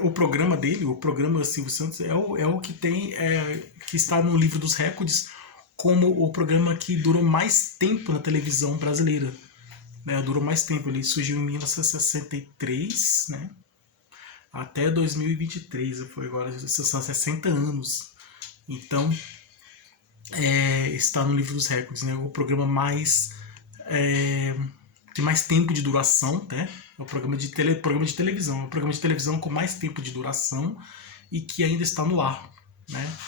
o programa dele, o programa Silvio Santos, é o que tem, que está no livro dos recordes como o programa que durou mais tempo na televisão brasileira. Né? Durou mais tempo, ele surgiu em 1963, né? Até 2023, foi agora, são 60 anos. Então, está no livro dos recordes, né? O programa mais tem mais tempo de duração, né? É o programa de televisão, é o programa de televisão com mais tempo de duração e que ainda está no ar, né?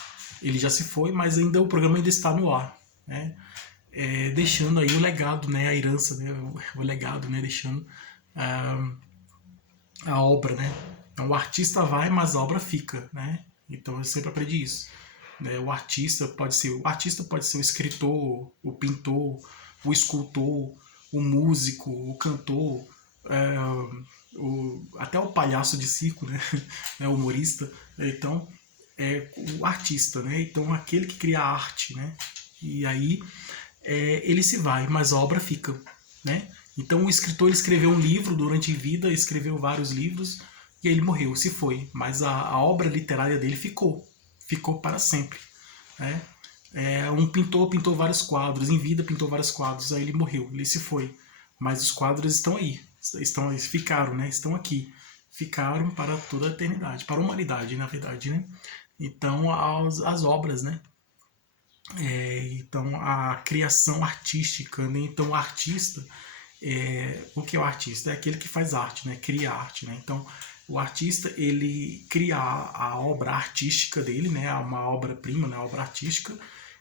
Ele já se foi, mas ainda o programa ainda está no ar, né? Deixando aí o legado, né? A herança, né? O legado, né? Deixando a obra, né? Então, o artista vai, mas a obra fica, né? Então eu sempre aprendi isso. Né? O artista pode ser o escritor, o pintor, o escultor, o músico, o cantor, até o palhaço de circo, né? O humorista. Então, o artista, né? Então, aquele que cria a arte, né? E aí, ele se vai, mas a obra fica, né? Então, o escritor ele escreveu um livro durante a vida, escreveu vários livros, e aí ele morreu, se foi. Mas a obra literária dele ficou para sempre, né? Um pintor pintou vários quadros, em vida pintou vários quadros, aí ele morreu, ele se foi. Mas os quadros estão aí, ficaram, né? Estão aqui, ficaram para toda a eternidade, para a humanidade, na verdade, né? Então, as obras, né? Então, a criação artística, né? Então, o artista, o que é o artista? É aquele que faz arte, né? Cria arte, né? Então, o artista, ele cria a obra artística dele, né? Uma obra-prima, né? A obra artística.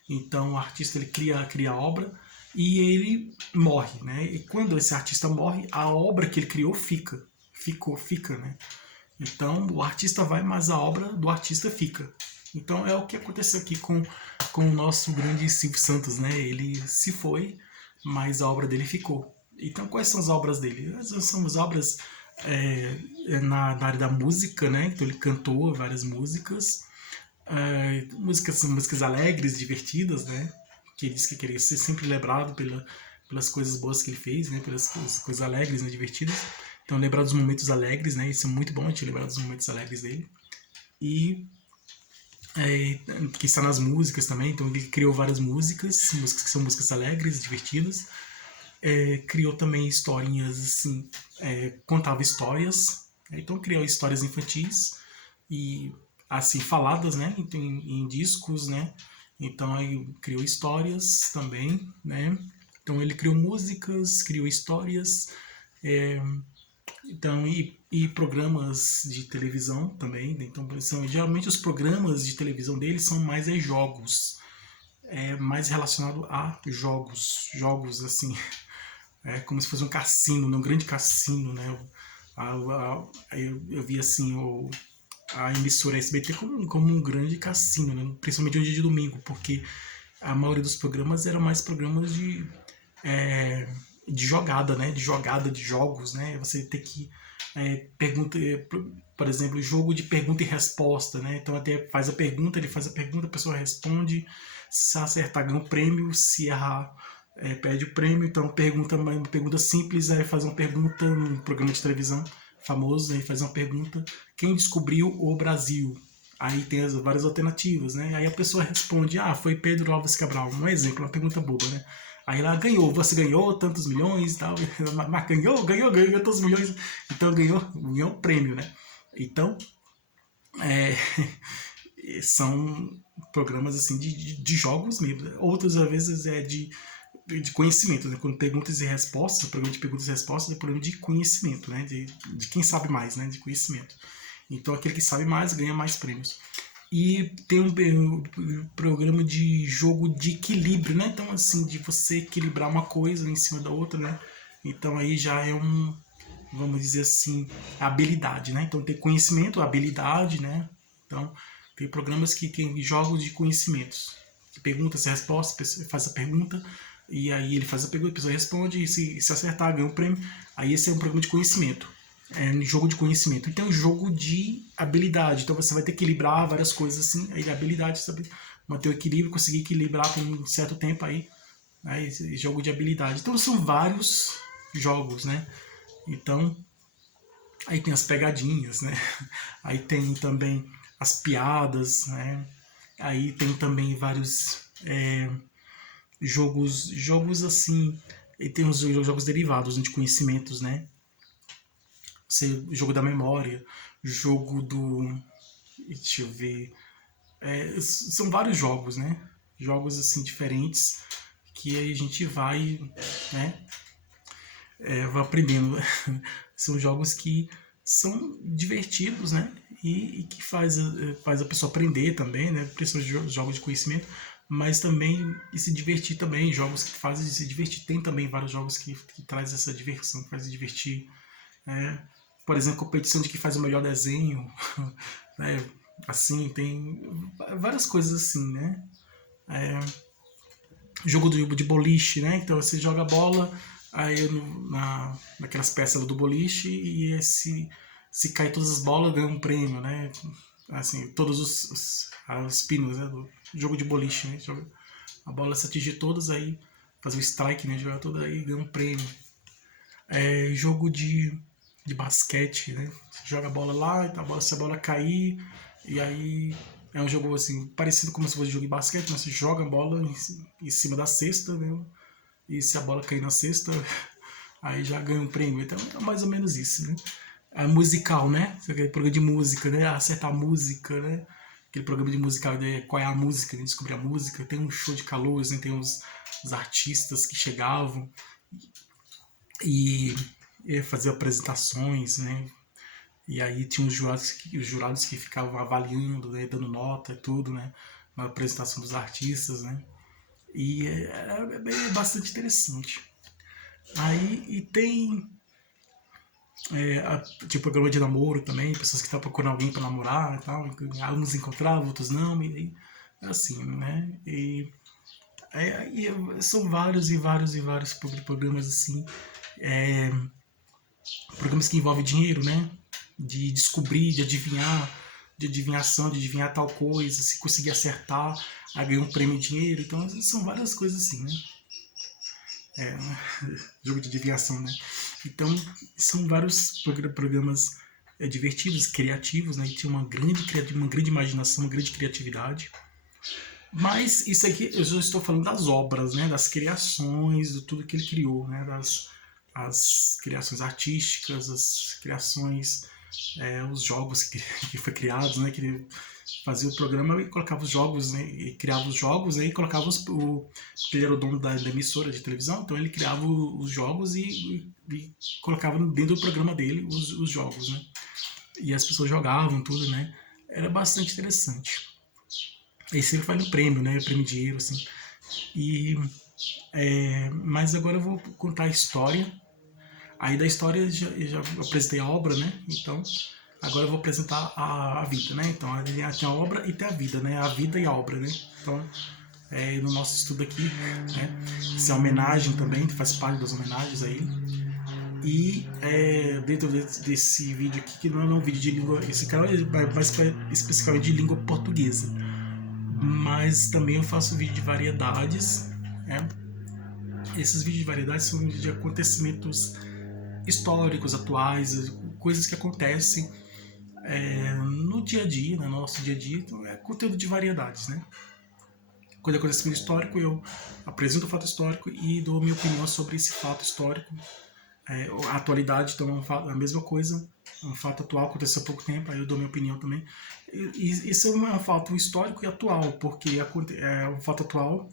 Então, o artista, ele cria a obra e ele morre, né? E quando esse artista morre, a obra que ele criou fica, né? Então, o artista vai, mas a obra do artista fica. Então, é o que aconteceu aqui com o nosso grande Silvio Santos, né? Ele se foi, mas a obra dele ficou. Então, quais são as obras dele? São as obras na área da música, né? Então, ele cantou várias músicas, músicas alegres, divertidas, né? Que ele disse que queria ser sempre lembrado pelas coisas boas que ele fez, né? Pelas coisas alegres, né? Divertidas. Então, lembrar dos momentos alegres, né? Isso é muito bom, a gente lembrar dos momentos alegres dele. E que está nas músicas também. Então, ele criou várias músicas que são músicas alegres, divertidas. Criou também historinhas, assim, contava histórias. Então, criou histórias infantis e, assim, faladas, né? Em discos, né? Então, aí criou histórias também, né? Então, ele criou músicas, criou histórias, então, e programas de televisão também. Então, geralmente os programas de televisão dele são mais jogos, mais relacionado a jogos assim, como se fosse um cassino, um grande cassino, né? Eu vi assim a emissora SBT como um grande cassino, né? Principalmente no dia de domingo, porque a maioria dos programas eram mais programas de jogada, né? De jogada de jogos, né? Você tem que pergunta, por exemplo, jogo de pergunta e resposta, né? Então até faz a pergunta, ele faz a pergunta, a pessoa responde, se acertar ganha o prêmio, se errar perde o prêmio. Então uma pergunta simples, aí faz uma pergunta num programa de televisão famoso, aí faz uma pergunta: quem descobriu o Brasil? Aí tem várias alternativas, né? Aí a pessoa responde: foi Pedro Álvares Cabral. Um exemplo, uma pergunta boba, né? Aí ela ganhou, você ganhou tantos milhões e tal, mas ganhou tantos milhões, então ganhou um prêmio, né? Então, são programas assim de jogos mesmo. Outras às vezes de conhecimento, né? Quando perguntas e respostas, o programa de perguntas e respostas é um programa de conhecimento, né? De quem sabe mais, né? De conhecimento. Então aquele que sabe mais ganha mais prêmios. E tem um programa de jogo de equilíbrio, né? Então, assim, de você equilibrar uma coisa em cima da outra, né? Então, aí já é vamos dizer assim, habilidade, né? Então, tem conhecimento, habilidade, né? Então, tem programas que tem jogos de conhecimentos. Perguntas e respostas, faz a pergunta, e aí ele faz a pergunta, a pessoa responde, e se acertar, ganha um prêmio. Aí esse é um programa de conhecimento. Jogo de conhecimento. Então, jogo de habilidade. Então, você vai ter que equilibrar várias coisas assim. Aí, habilidade, sabe? Manter o equilíbrio, conseguir equilibrar por um certo tempo aí. Esse jogo de habilidade. Então, são vários jogos, né? Então, Aí tem as pegadinhas, né? Aí tem também as piadas, né? Aí tem também vários jogos assim, e tem os jogos derivados, né, de conhecimentos, né? Jogo da memória, jogo do. Deixa eu ver. São vários jogos, né? Jogos assim diferentes que a gente vai, né? Vai aprendendo. São jogos que são divertidos, né? E que faz a pessoa aprender também, né? Principalmente jogos de conhecimento, mas também e se divertir também, jogos que fazem se divertir. Tem também vários jogos que traz essa diversão, que faz se divertir. Né? Por exemplo, competição de quem faz o melhor desenho, né? Assim, tem várias coisas assim, né? É, jogo de boliche, né? Então você joga a bola aí naquelas peças do boliche e se cai todas as bolas ganha um prêmio, né? Assim, todos os pinos, né? Do jogo de boliche, né? A bola se atingir todas aí fazer o strike, né? Jogar toda aí ganha um prêmio. Jogo de basquete, né? Você joga a bola lá, se a bola cair, e aí é um jogo assim, parecido como se fosse jogo de basquete, mas você joga a bola em cima da cesta, né? E se a bola cair na cesta, aí já ganha um prêmio. Então é mais ou menos isso, né? É musical, né? Aquele programa de música, né? Acertar a música, né? Aquele programa de musical, né? Qual é a música, né? Descobrir a música. Tem um show de calouros, né? Tem os artistas que chegavam e fazer apresentações, né? E aí tinha os jurados que ficavam avaliando, né? Dando nota e tudo, né? Na apresentação dos artistas, né? E é bastante interessante. Aí e tem tipo programa de namoro também, pessoas que estão procurando alguém para namorar e tal. Uns encontravam, outros não, e é assim, né? São vários e vários e vários programas assim. É, programas que envolvem dinheiro, né? De descobrir, de adivinhação, de adivinhar tal coisa, se conseguir acertar, aí ganha um prêmio em dinheiro. Então são várias coisas assim, né? É, jogo de adivinhação, né? Então são vários programas divertidos, criativos, né? E tinha uma grande imaginação, uma grande criatividade. Mas isso aqui eu já estou falando das obras, né? Das criações, de tudo que ele criou, né? As criações artísticas, as criações, os jogos que foi criados, né? Que ele fazia o programa e colocava os jogos, né? E criava os jogos, né? E colocava porque ele era o dono da emissora de televisão, então ele criava os jogos e colocava dentro do programa dele os jogos, né? E as pessoas jogavam tudo, né? Era bastante interessante. E sempre vai no prêmio, né? Prêmio de dinheiro, assim. Mas agora eu vou contar a história. Aí da história eu já apresentei a obra, né? Então agora eu vou apresentar a vida, né? Então tem a obra e tem a vida, né? A vida e a obra, né? Então no nosso estudo aqui, né? Essa é homenagem também, faz parte das homenagens a ele. E dentro desse vídeo aqui, que não é um vídeo de língua, esse canal é mais especificamente de língua portuguesa, mas também eu faço vídeo de variedades, né? Esses vídeos de variedades são de acontecimentos históricos, atuais, coisas que acontecem no dia a dia, no nosso dia a dia. Então é conteúdo de variedades, né? Quando é acontecimento histórico, eu apresento o fato histórico e dou minha opinião sobre esse fato histórico. A atualidade, então, é a mesma coisa, um fato atual, aconteceu há pouco tempo, aí eu dou minha opinião também. E isso é um fato histórico e atual, porque o fato atual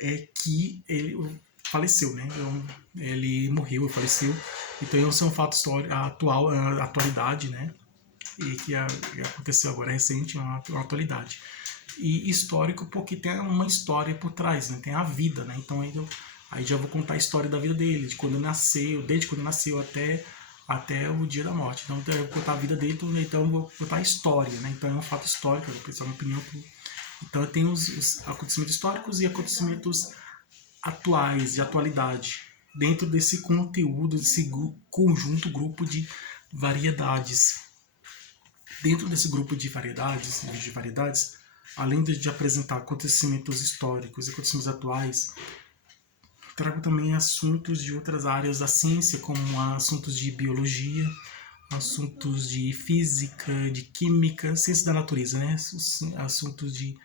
é que ele faleceu, né? Ele morreu, faleceu. Então, isso é um fato histórico, atualidade, né? E que aconteceu agora recente, é uma atualidade. E histórico porque tem uma história por trás, né? Tem a vida, né? Então aí já vou contar a história da vida dele, de quando nasceu, desde quando nasceu até o dia da morte. Então eu vou contar a vida dele, então eu vou contar a história, né? Então é um fato histórico, eu vou pensar minha opinião. Então eu tenho os acontecimentos históricos e acontecimentos atuais, de atualidade, dentro desse conteúdo, desse grupo de variedades. Dentro desse grupo de variedades, além de apresentar acontecimentos históricos e acontecimentos atuais, trago também assuntos de outras áreas da ciência, como assuntos de biologia, assuntos de física, de química, ciência da natureza, né? Assuntos de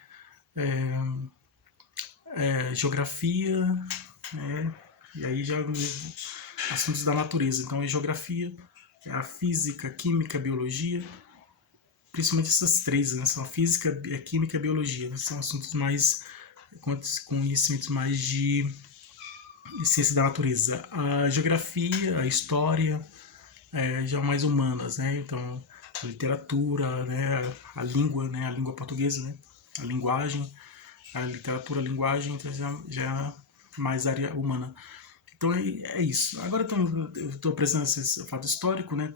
geografia, né? E aí já assuntos da natureza. Então é geografia, é a física, química, biologia, principalmente essas três, né? São a física, a química e a biologia, né? São assuntos mais com conhecimentos mais de ciência da natureza. A geografia, a história, já mais humanas, né? Então, a literatura, né? A língua, né? A língua portuguesa, né? A linguagem, a literatura, a linguagem, então já é mais área humana. Então é isso. Agora eu estou apresentando esse fato histórico, né?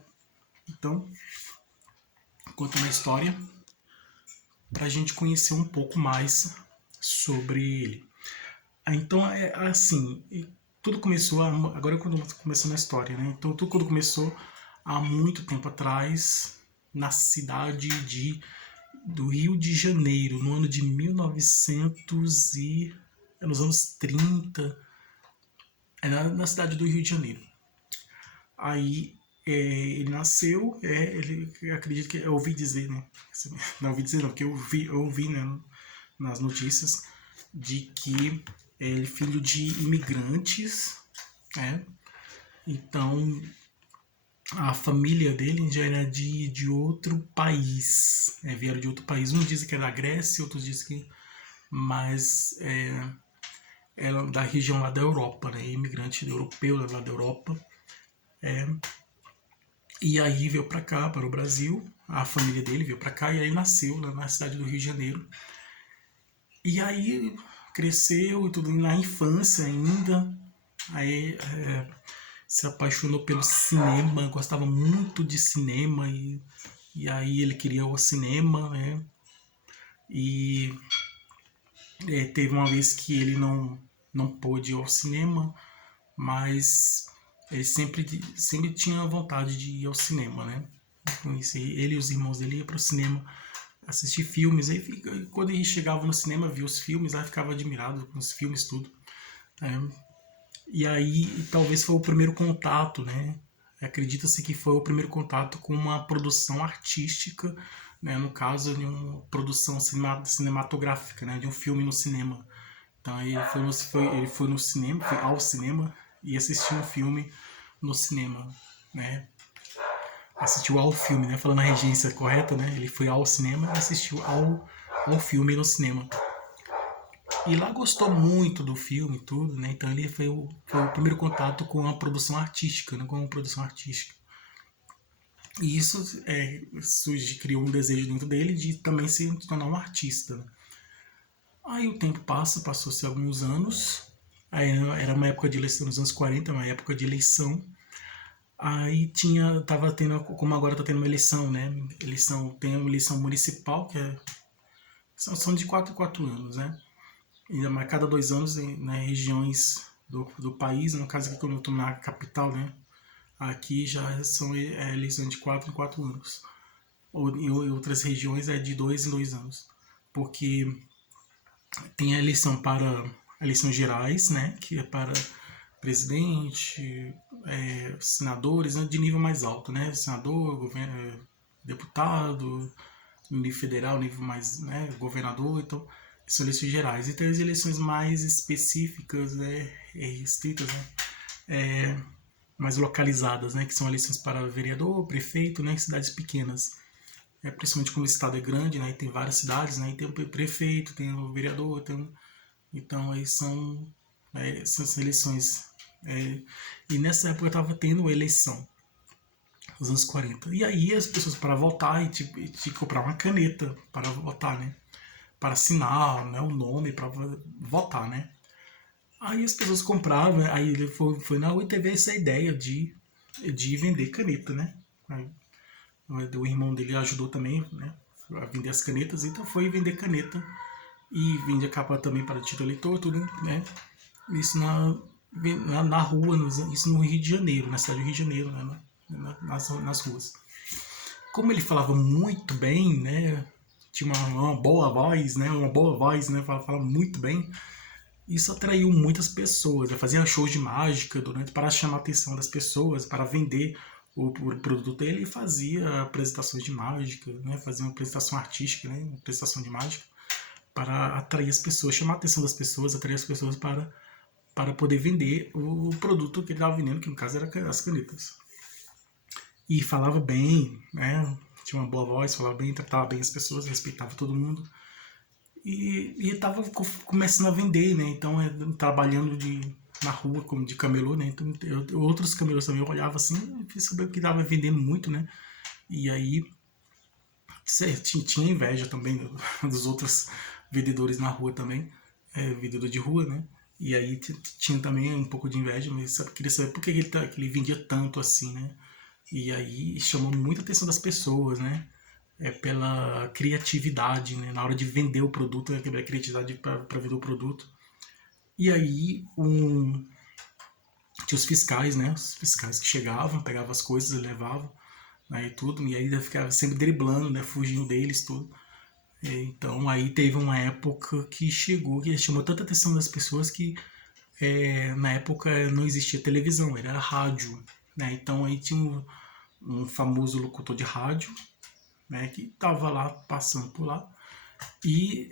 Então, contando a história, para a gente conhecer um pouco mais sobre ele. Então, é assim, tudo começou, agora quando começou na história, né? Então, tudo começou há muito tempo atrás, na cidade do Rio de Janeiro, no ano de 1900 e... nos anos 30, na cidade do Rio de Janeiro. Aí ele nasceu, ele acredito que eu ouvi dizer, né? Não ouvi dizer não, porque eu ouvi, né, nas notícias de que ele é filho de imigrantes, né? Então a família dele já era de outro país, vieram de outro país. Uns dizem que é da Grécia, outros dizem que, mas era da região lá da Europa, né? Imigrante europeu lá da Europa. E aí veio para cá, para o Brasil, a família dele veio para cá e aí nasceu lá na cidade do Rio de Janeiro. E aí cresceu e tudo na infância ainda, aí se apaixonou pelo cinema, gostava muito de cinema e aí ele queria o cinema, né? E teve uma vez que ele não pôde ir ao cinema, mas ele sempre tinha vontade de ir ao cinema, né? Ele e os irmãos dele iam para o cinema assistir filmes. Aí quando ele chegava no cinema, via os filmes, aí ficava admirado com os filmes, tudo. E aí talvez foi o primeiro contato, né? Acredita-se que foi o primeiro contato com uma produção artística, né? No caso de uma produção cinematográfica, né? De um filme no cinema. Então ele foi no cinema, foi ao cinema e assistiu um filme no cinema, né? Assistiu ao filme, né? Falando a regência correta, né? Ele foi ao cinema e assistiu ao filme no cinema. E lá gostou muito do filme e tudo, né? Então ele foi o primeiro contato com a produção artística, né? Com a produção artística. E isso criou um desejo dentro dele de também se tornar um artista, né? Aí o tempo passou-se alguns anos, aí era uma época de eleição, nos anos 40, uma época de eleição. Aí tava tendo, como agora tá tendo uma eleição, né? Tem uma eleição municipal, que são de 4 em 4 anos, né? E a cada 2 anos, né, regiões do país, no caso aqui quando eu estou na capital, né? Aqui já são eleições de 4 em 4 anos. Ou em outras regiões é de 2 em 2 anos. Porque tem a eleição eleições gerais, né? Que é para presidente, senadores, né, de nível mais alto, né? Senador, deputado, nível federal, nível mais, né, governador, então são eleições gerais. E tem as eleições mais específicas, né, restritas, né, mais localizadas, né, que são eleições para vereador, prefeito, né, em cidades pequenas. Principalmente como o estado é grande, né, e tem várias cidades, né, e tem o prefeito, tem o vereador, então aí são essas eleições. E nessa época estava tendo eleição, nos anos 40. E aí as pessoas para votar e tinha que comprar uma caneta para votar, né? Para assinar, né, o nome para votar, né? Aí as pessoas compravam, aí ele foi na rua e teve essa ideia de vender caneta, né? Aí, o irmão dele ajudou também, né, a vender as canetas, então foi vender caneta e vende a capa também para título eleitor, tudo, né? Isso na rua, isso no Rio de Janeiro, na cidade do Rio de Janeiro, né? Nas ruas. Como ele falava muito bem, né? Tinha uma boa voz, né? Falava muito bem. Isso atraiu muitas pessoas. Fazia shows de mágica para chamar a atenção das pessoas, para vender o produto dele e fazia apresentações de mágica, né? Fazia uma apresentação artística, né? Uma apresentação de mágica para atrair as pessoas, chamar a atenção das pessoas, atrair as pessoas para poder vender o produto que ele estava vendendo, que no caso era as canetas. E falava bem, né? Tinha uma boa voz, falava bem, tratava bem as pessoas, respeitava todo mundo. E estava começando a vender, né? Então, trabalhando na rua como de camelô, né? Então, outros camelôs também eu olhava assim, e sabia que estava vendendo muito, né? E aí tinha inveja também dos outros vendedores na rua também, vendedor de rua, né? E aí tinha também um pouco de inveja, mas queria saber por que que ele vendia tanto assim, né? E aí chamou muita atenção das pessoas, né? Pela criatividade, né? Na hora de vender o produto, né? Pela criatividade para vender o produto. E aí tinha os fiscais, né? Os fiscais que chegavam, pegavam as coisas e levavam, né? E tudo. E aí eu ficava sempre driblando, né? Fugindo deles, tudo. Então aí teve uma época que chegou, que chamou tanta atenção das pessoas que na época não existia televisão, era rádio, né? Então aí tinha um famoso locutor de rádio, né? Que tava lá, passando por lá. E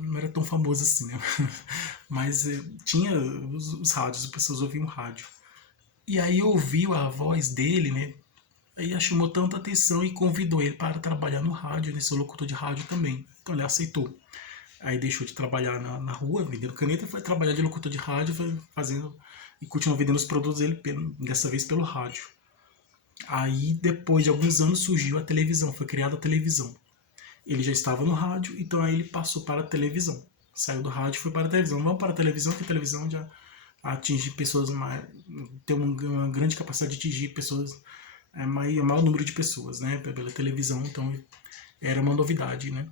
não era tão famoso assim, né? Mas tinha os rádios, as pessoas ouviam rádio. E aí ouviu a voz dele, né? Aí chamou tanta atenção e convidou ele para trabalhar no rádio, nesse locutor de rádio também. Então ele aceitou. Aí deixou de trabalhar na rua, vendendo caneta, foi trabalhar de locutor de rádio, foi fazendo e continuou vendendo os produtos dele, dessa vez pelo rádio. Aí depois de alguns anos surgiu a televisão, foi criada a televisão. Ele já estava no rádio, então aí ele passou para a televisão. Saiu do rádio e foi para a televisão. Vamos para a televisão, que a televisão já atinge pessoas mais. Tem uma grande capacidade de atingir pessoas, o maior número de pessoas, né? Pela televisão, então era uma novidade, né?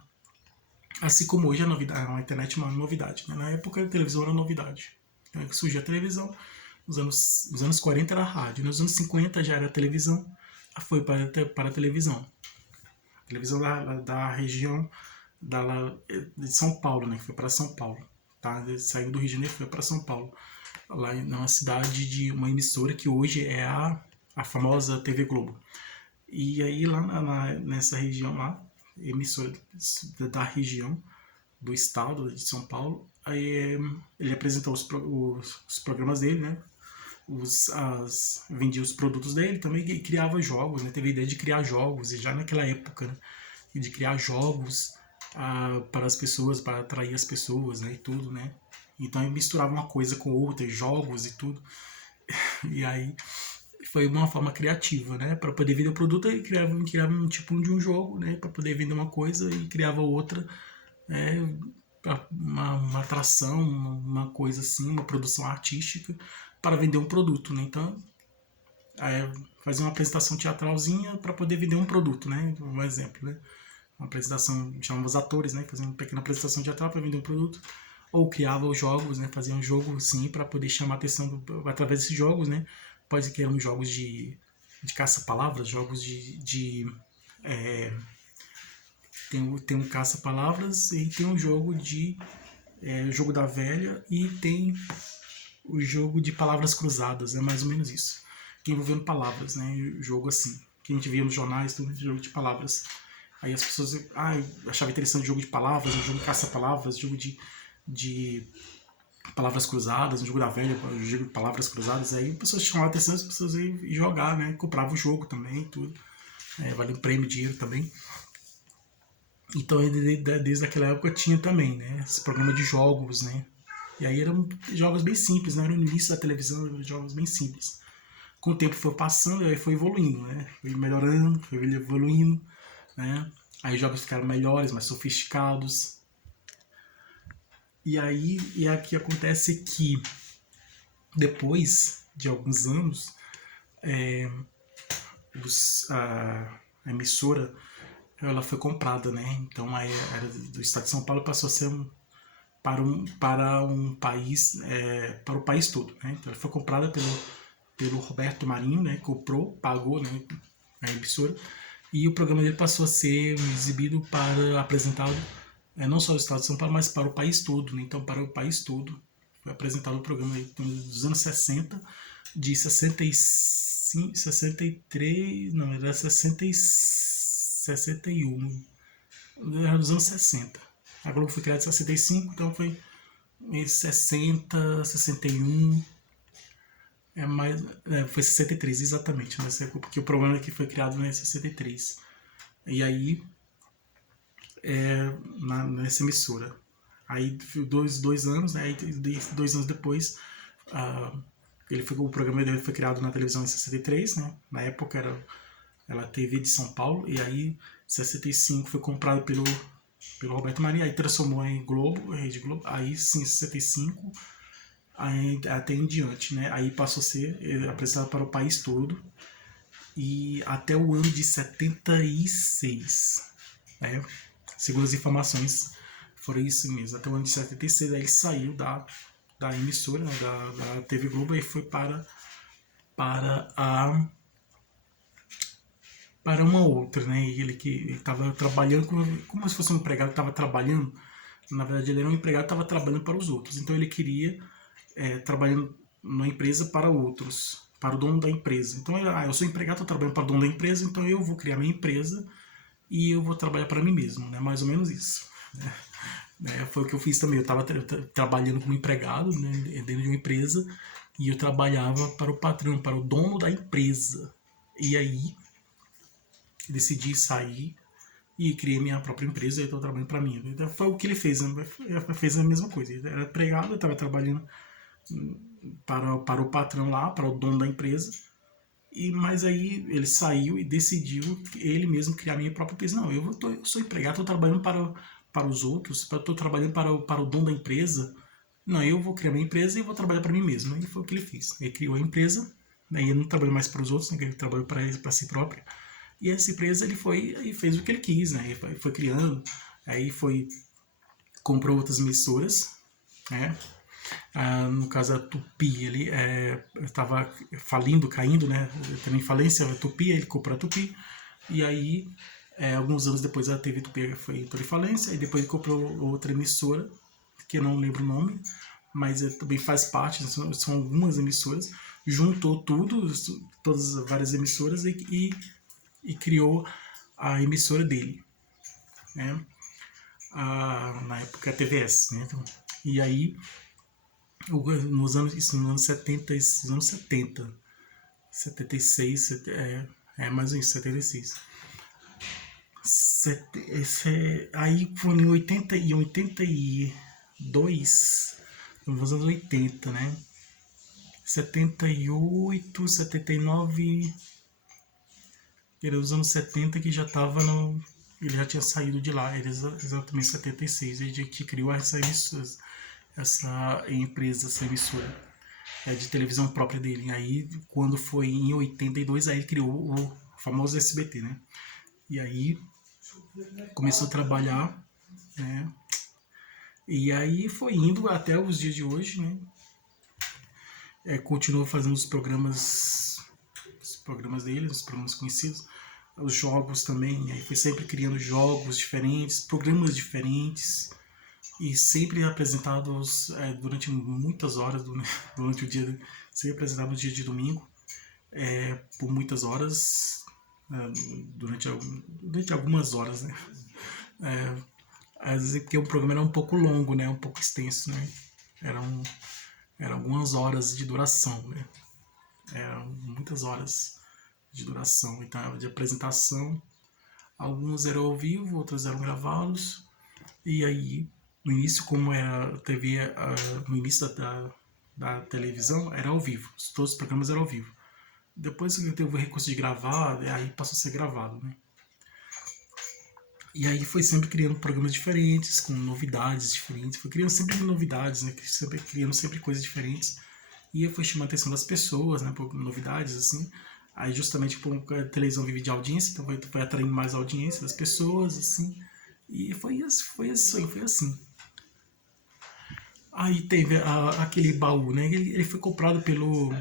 Assim como hoje a internet é uma novidade, né? Na época a televisão era novidade. Então surgiu a televisão, nos anos 40 era a rádio, nos anos 50 já era a televisão, foi para a televisão. A televisão da região de São Paulo, né? Que foi para São Paulo. Tá? Ele saiu do Rio de Janeiro e foi para São Paulo. Lá numa cidade de uma emissora que hoje é a famosa TV Globo. E aí lá nessa região lá, emissora da região, do estado de São Paulo, aí ele apresentou os programas dele, né? Vendia os produtos dele também e criava jogos, né? Teve a ideia de criar jogos, e já naquela época, né? De criar jogos para as pessoas, para atrair as pessoas, né? E tudo, né? Então ele misturava uma coisa com outra, jogos e tudo. E aí foi uma forma criativa, né? Para poder vender o produto, ele criava um tipo de um jogo, né? Para poder vender uma coisa e criava outra, uma atração, uma coisa assim, uma produção artística para vender um produto, né? Então, fazer uma apresentação teatralzinha para poder vender um produto, né? Um exemplo, né? Uma apresentação, chamamos atores, né? Fazendo uma pequena apresentação teatral para vender um produto. Ou criava os jogos, né? Fazia um jogo, sim, para poder chamar a atenção através desses jogos, né? Pode criar uns jogos de caça-palavras, jogos tem um caça-palavras e tem um jogo o jogo da velha e tem o jogo de palavras cruzadas, é mais ou menos isso. Que envolvendo palavras, né? Jogo assim, que a gente via nos jornais, tudo jogo de palavras. Aí as pessoas achavam interessante o jogo de palavras, o jogo de caça-palavras, o jogo de palavras cruzadas, o jogo da velha, o jogo de palavras cruzadas. Aí as pessoas chamavam a atenção, as pessoas iam jogar, né? Compravam o jogo também, tudo. Valia um prêmio, dinheiro também. Então, desde aquela época tinha também, né? Esse programa de jogos, né? E aí eram jogos bem simples, né? Era no início da televisão, eram jogos bem simples. Com o tempo foi passando, aí foi evoluindo, né? Foi melhorando, foi evoluindo, né? Aí os jogos ficaram melhores, mais sofisticados. E aqui acontece que depois de alguns anos, a emissora ela foi comprada, né? Então era do estado de São Paulo, passou a ser para um país, para o país todo, né? Então ela foi comprada pelo Roberto Marinho, né? Comprou, pagou, né? A emissora, e o programa dele passou a ser exibido apresentado não só do estado de São Paulo, mas para o país todo, né? Então para o país todo foi apresentado o programa aí dos anos 60 de 65, 63, não, era 61, era dos anos 60. A Globo foi criada em 65, então foi em 60, 61, foi 63 exatamente, nessa época, porque o programa é que foi criado em 63. E aí, nessa emissora. Aí, dois anos, né? Aí, 2 anos depois, o programa dele foi criado na televisão em 63, né? Na época era a TV de São Paulo, e aí, em 65 foi comprado pelo Roberto Marinho, aí transformou em Globo, Rede Globo, aí sim, em 65, aí, até em diante, né? Aí passou a ser apresentado para o país todo, e até o ano de 76, né? Segundo as informações, foram isso mesmo. Até o ano de 76, aí ele saiu da emissora, né, da TV Globo, e foi para uma outra, né? E ele que estava trabalhando como se fosse um empregado que estava trabalhando. Na verdade, ele era um empregado que estava trabalhando para os outros. Então ele queria trabalhando numa empresa para outros, para o dono da empresa. Então eu sou empregado, estou trabalhando para o dono da empresa, então eu vou criar minha empresa e eu vou trabalhar para mim mesmo, né? Mais ou menos isso. Foi o que eu fiz também. Eu estava trabalhando como empregado, né, dentro de uma empresa, e eu trabalhava para o patrão, para o dono da empresa. E aí decidi sair e criei minha própria empresa e estou trabalhando para mim. Então, foi o que ele fez, né? Ele fez a mesma coisa. Ele era empregado, eu estava trabalhando para o patrão lá, para o dono da empresa. Mas aí ele saiu e decidiu ele mesmo criar minha própria empresa. Não, eu sou empregado, estou trabalhando para os outros, estou trabalhando para o dono da empresa. Não, eu vou criar minha empresa e vou trabalhar para mim mesmo. E foi o que ele fez. Ele criou a empresa, né, e ele não trabalhou mais para os outros, né, ele trabalhou para si próprio. E essa empresa ele foi e fez o que ele quis, né? Ele foi criando, aí comprou outras emissoras, né? No caso a Tupi, ele estava falindo, caindo, né? Também falência, a Tupi, ele comprou a Tupi, e aí alguns anos depois a TV Tupi entrou em falência, e depois ele comprou outra emissora, que eu não lembro o nome, mas também faz parte, são algumas emissoras, juntou todas as várias emissoras e criou a emissora dele, né? Na época a TVS, né? Então, e aí nos anos 70, 76, mais ou menos 76. Aí foi em 82, nos anos 80, né? 78, 79, era os anos 70 que já estava no... Ele já tinha saído de lá, era exatamente 76, ele que criou essa empresa, essa emissora de televisão própria dele. Aí, quando foi em 82, aí ele criou o famoso SBT, né? E aí começou a trabalhar, né? E aí foi indo até os dias de hoje, né? Continuou fazendo os programas dele, os programas conhecidos, os jogos também. Aí foi sempre criando jogos diferentes, programas diferentes, e sempre apresentados durante muitas horas durante o dia, sempre apresentado no dia de domingo, por muitas horas, durante algumas horas, né? Às vezes porque o programa era um pouco longo, né? Um pouco extenso, né? Eram algumas horas de duração, né? Eram muitas horas de duração, então, de apresentação. Alguns eram ao vivo, outros eram gravados. E aí, no início, como era TV, no início da televisão, era ao vivo. Todos os programas eram ao vivo. Depois que teve o recurso de gravar, aí passou a ser gravado, né? E aí foi sempre criando programas diferentes, com novidades diferentes. Foi criando sempre novidades, né? Criando sempre coisas diferentes. E foi chamando a atenção das pessoas, né? Por novidades, assim. Aí justamente porque a televisão vive de audiência, então vai atraindo mais audiência das pessoas, assim. E foi assim. Aí teve aquele baú, né? Ele foi comprado pelo...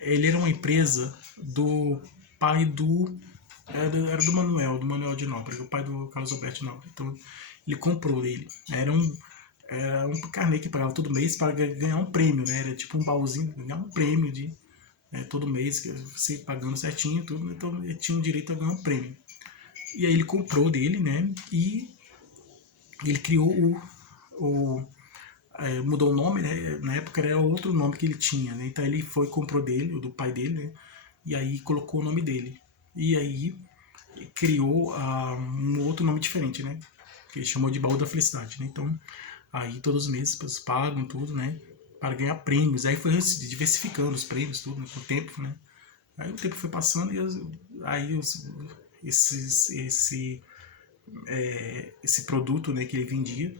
Ele era uma empresa do pai do... Era do Manuel de Nóbrega, o pai do Carlos Alberto de Nóbrega. Então ele comprou ele. Era um carnê que pagava todo mês para ganhar um prêmio, né? Era tipo um baúzinho, ganhar um prêmio né, todo mês, você pagando certinho, tudo, então ele tinha o direito a ganhar um prêmio. E aí ele comprou dele, né, e ele criou mudou o nome, né, na época era outro nome que ele tinha, né, então ele foi, comprou dele, o do pai dele, né, e aí colocou o nome dele. E aí criou um outro nome diferente, né, que ele chamou de Baú da Felicidade, né, então aí todos os meses as pessoas pagam tudo, né, para ganhar prêmios. Aí foi diversificando os prêmios, tudo, né, com o tempo, né. Aí o tempo foi passando e aí esse produto, né, que ele vendia,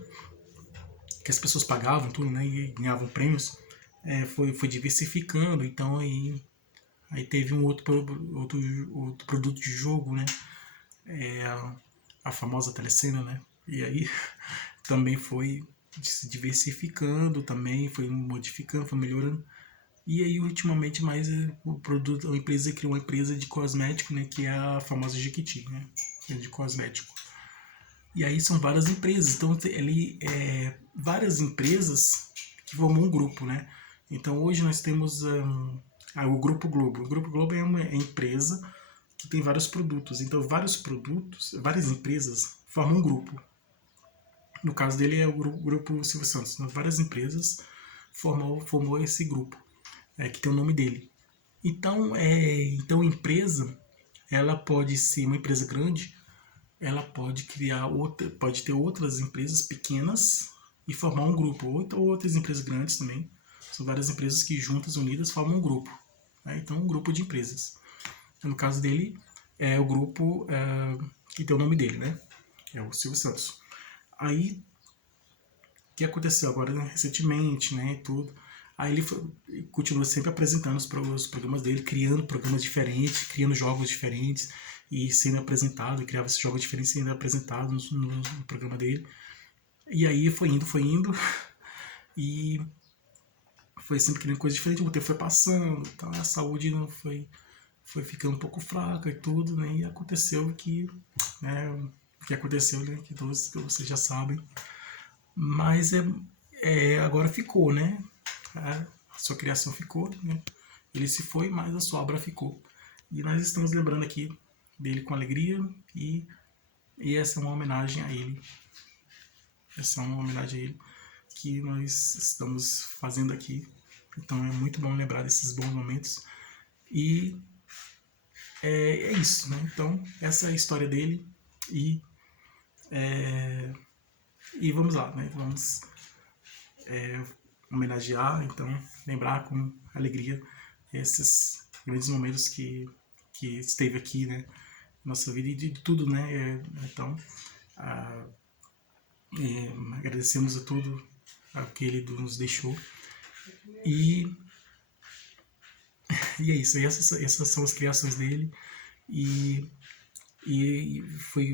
que as pessoas pagavam tudo, né, e ganhavam prêmios, foi diversificando. Então aí teve um outro produto de jogo, né, a famosa telecena, né, e aí também foi se diversificando, também foi modificando, foi melhorando. E aí, ultimamente, mais o produto, a empresa criou uma empresa de cosmético, né, que é a famosa Jequiti, né, de cosmético. E aí são várias empresas, então ele várias empresas que formam um grupo, né. Então hoje nós temos o Grupo Globo. O Grupo Globo é uma empresa que tem vários produtos. Então vários produtos, várias empresas formam um grupo. No caso dele é o Grupo Silvio Santos. Então, várias empresas formou esse grupo, que tem o nome dele. Então a empresa, ela pode ser uma empresa grande, ela pode pode ter outras empresas pequenas e formar um grupo, ou outras empresas grandes também. São várias empresas que juntas, unidas, formam um grupo, né? Então um grupo de empresas. No caso dele, é o grupo que tem o nome dele, né? É o Silvio Santos. Aí, o que aconteceu agora, né, recentemente, né, tudo. Aí ele continua sempre apresentando os programas dele, criando programas diferentes, criando jogos diferentes e sendo apresentado, e criava esses jogos diferentes sendo apresentados no programa dele. E aí foi indo, e foi sempre criando coisas diferentes, o tempo foi passando, então a saúde não foi ficando um pouco fraca e tudo, né, e aconteceu né, o que aconteceu, né, que todos vocês já sabem. Mas agora ficou, né? A sua criação ficou, né? Ele se foi, mas a sua obra ficou. E nós estamos lembrando aqui dele com alegria, e essa é uma homenagem a ele. Essa é uma homenagem a ele que nós estamos fazendo aqui. Então é muito bom lembrar desses bons momentos. E é isso, né? Então essa é a história dele, e vamos lá, né? Vamos homenagear, então lembrar com alegria esses grandes momentos que esteve aqui, né, nossa vida, e de tudo, né. Então agradecemos a tudo que ele nos deixou, e é isso. Essas são as criações dele, e foi